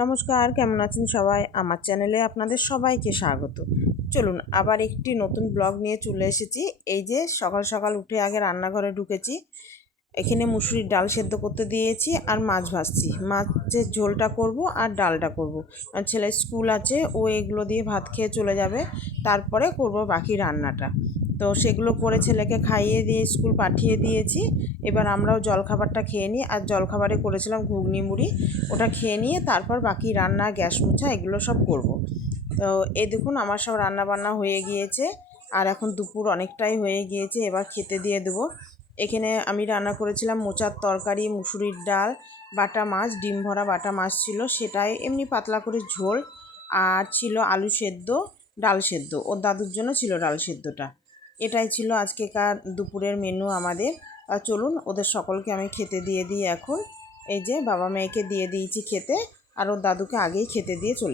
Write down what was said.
নমস্কার, কেমন আছেন সবাই? আমার চ্যানেলে আপনাদের সবাইকে স্বাগত। চলুন আবার একটি নতুন ব্লগ নিয়ে চলে এসেছি। এই যে সকাল সকাল উঠে আগে রান্নাঘরে ঢুকেছি। এখানে মুসুরির ডাল সেদ্ধ করতে দিয়েছি আর মাছ ভাজছি। মাছের ঝোলটা করব আর ডালটা করব। আর ছেলের স্কুল আছে, ও এগুলো দিয়ে ভাত খেয়ে চলে যাবে। তারপরে করব বাকি রান্নাটা। তো সেগুলো করে ছেলেকে খাইয়ে দিয়ে স্কুল পাঠিয়ে দিয়েছি। এবার আমরাও জলখাবারটা খেয়ে নিই। আর জলখাবারে করেছিলাম ঘুগনি মুড়ি, ওটা খেয়ে নিয়ে তারপর বাকি রান্না, গ্যাস মোছা এগুলো সব করব। তো এই দেখুন আমার সব রান্না বান্না হয়ে গিয়েছে। আর এখন দুপুর অনেকটাই হয়ে গিয়েছে, এবার খেতে দিয়ে দেবো। এখানে আমি রান্না করেছিলাম মোচার তরকারি, মুসুরির ডাল, বাটা মাছ, ডিম ভরা বাটা মাছ ছিল, সেটাই এমনি পাতলা করে ঝোল। আর ছিল আলু সেদ্ধ, ডাল সেদ্ধ। ওর দাদুর জন্য ছিল ডাল সেদ্ধটা। এটাই ছিল আজকেকার দুপুরের মেনু আমাদের। আর চলুন ওদের সকলকে আমি খেতে দিয়ে দিই এখন। এই যে বাবা মেয়েকে দিয়ে দিয়েছি খেতে, আর ওর দাদুকে আগেই খেতে দিয়ে চলে